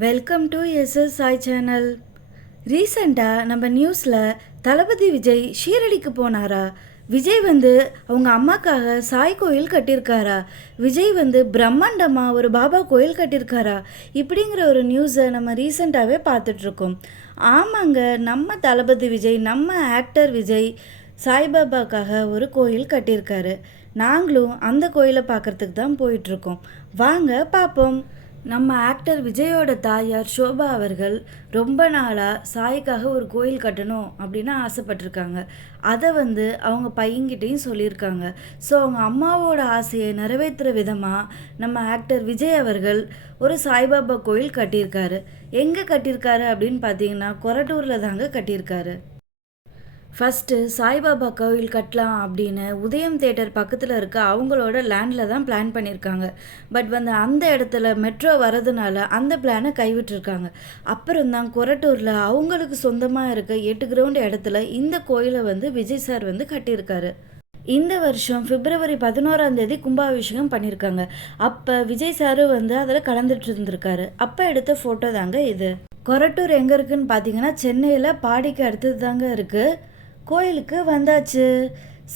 Welcome to SS Sai channel ரீசண்டாக நம்ம நியூஸில் தளபதி விஜய் ஷீரடிக்கு போனாரா? விஜய் வந்து அவங்க அம்மாக்காக சாய் கோயில் கட்டியிருக்காரா விஜய் வந்து பிரம்மாண்டமாக ஒரு பாபா கோயில் கட்டியிருக்காரா இப்படிங்கிற ஒரு நியூஸை நம்ம ரீசெண்டாகவே பார்த்துட்ருக்கோம். ஆமாங்க நம்ம தளபதி விஜய் நம்ம ஆக்டர் விஜய் சாய்பாபாக்காக ஒரு கோயில் கட்டியிருக்காரு நாங்களும் அந்த கோயிலை பார்க்குறதுக்கு தான் போயிட்டுருக்கோம் வாங்க பார்ப்போம். நம்ம ஆக்டர் விஜயோட தாயார் ஷோபா அவர்கள் ரொம்ப நாளாக சாய்க்காக ஒரு கோயில் கட்டணும் அப்படின்னு ஆசைப்பட்டிருக்காங்க. அதை வந்து அவங்க பையன்கிட்டையும் சொல்லியிருக்காங்க. ஸோ அவங்க அம்மாவோட ஆசையை நிறைவேற்றுற விதமாக நம்ம ஆக்டர் விஜய் அவர்கள் ஒரு சாய்பாபா கோயில் கட்டியிருக்காரு. எங்கே கட்டியிருக்காரு அப்படின்னு பார்த்தீங்கன்னா கொரட்டூரில் தாங்க கட்டியிருக்காரு. ஃபஸ்ட்டு சாய்பாபா கோவில் கட்டலாம் அப்படின்னு உதயம் தேட்டர் பக்கத்தில் இருக்க அவங்களோட லேண்டில் தான் பிளான் பண்ணியிருக்காங்க பட் வந்து அந்த இடத்துல மெட்ரோ வரதுனால அந்த பிளானை கைவிட்டிருக்காங்க. அப்புறம் தான் கொரட்டூரில் அவங்களுக்கு சொந்தமாக இருக்க எட்டு கிரவுண்ட் இடத்துல இந்த கோயிலை வந்து விஜய் சார் வந்து கட்டியிருக்காரு. இந்த வருஷம் பிப்ரவரி பதினோராம் தேதி கும்பாபிஷேகம் பண்ணியிருக்காங்க அப்போ விஜய் சாரும் வந்து அதில் கலந்துட்டு இருந்திருக்காரு. அப்போ எடுத்த ஃபோட்டோ தாங்க இது. கொரட்டூர் எங்கே இருக்குன்னு பார்த்தீங்கன்னா சென்னையில் பாடிக்கு அடுத்தது தாங்க இருக்குது கோயிலுக்கு வந்தாச்சு.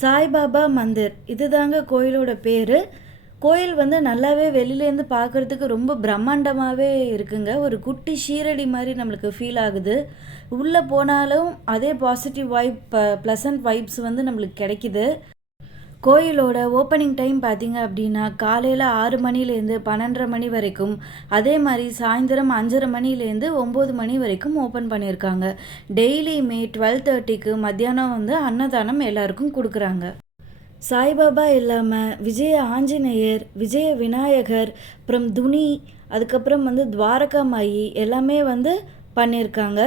சாய்பாபா மந்திர். இதுதாங்க கோயிலோட பேர். கோயில் வந்து நல்லாவே வெளியிலேருந்து பார்க்குறதுக்கு ரொம்ப பிரம்மாண்டமாகவே இருக்குங்க. ஒரு குட்டி ஷீரடி மாதிரி நம்மளுக்கு ஃபீல் ஆகுது. உள்ளே போனாலும் அதே பாசிட்டிவ் வைப் ப்ளசன்ட் வைப்ஸ் வந்து நம்மளுக்கு கிடைக்கிது. கோயிலோட ஓப்பனிங் டைம் பார்த்தீங்க அப்படின்னா காலையில் ஆறு மணிலேருந்து பன்னெண்டரை மணி வரைக்கும் அதே மாதிரி சாயந்தரம் அஞ்சரை மணிலேருந்து ஒம்பது மணி வரைக்கும் ஓப்பன் பண்ணியிருக்காங்க. டெய்லியுமே டுவெல் தேர்ட்டிக்கு மத்தியானம் வந்து அன்னதானம் எல்லாருக்கும் கொடுக்குறாங்க. சாய்பாபா இல்லாமல் விஜய ஆஞ்சநேயர் விஜய விநாயகர் அப்புறம் துணி அதுக்கப்புறம் வந்து துவாரகா மாயி எல்லாமே வந்து பண்ணியிருக்காங்க.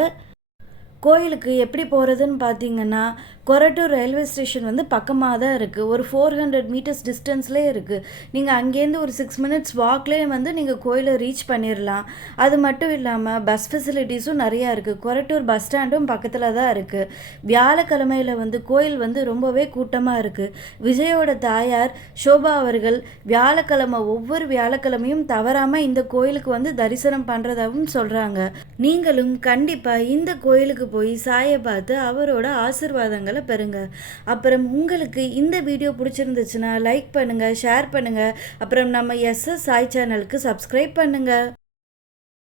கோயிலுக்கு எப்படி போகிறதுன்னு பார்த்தீங்கன்னா கொரட்டூர் ரயில்வே ஸ்டேஷன் வந்து பக்கமாக தான் இருக்குது ஒரு ஃபோர் ஹண்ட்ரட் மீட்டர்ஸ் டிஸ்டன்ஸ்லேயே இருக்குது நீங்கள் அங்கேருந்து ஒரு சிக்ஸ் மினிட்ஸ் வாக்லேயே வந்து நீங்கள் கோயிலை ரீச் பண்ணிடலாம் அது மட்டும் இல்லாமல் பஸ் ஃபெசிலிட்டிஸும் நிறையா இருக்குது கொரட்டூர் பஸ் ஸ்டாண்டும் பக்கத்தில் தான் இருக்குது வியாழக்கிழமையில் வந்து கோயில் வந்து ரொம்பவே கூட்டமாக இருக்குது விஜயோட தாயார் ஷோபா அவர்கள் வியாழக்கிழமை ஒவ்வொரு வியாழக்கிழமையும் தவறாமல் இந்த கோயிலுக்கு வந்து தரிசனம் பண்ணுறதாகவும் சொல்கிறாங்க நீங்களும் கண்டிப்பாக இந்த கோயிலுக்கு போய் சாயை பார்த்து அவரோட ஆசிர்வாதங்களை பெறுங்க அப்புறம் உங்களுக்கு இந்த வீடியோ பிடிச்சிருந்துச்சுன்னா லைக் பண்ணுங்கள் ஷேர் பண்ணுங்கள் அப்புறம் நம்ம எஸ்எஸ் சாய் சேனலுக்கு சப்ஸ்கிரைப் பண்ணுங்கள்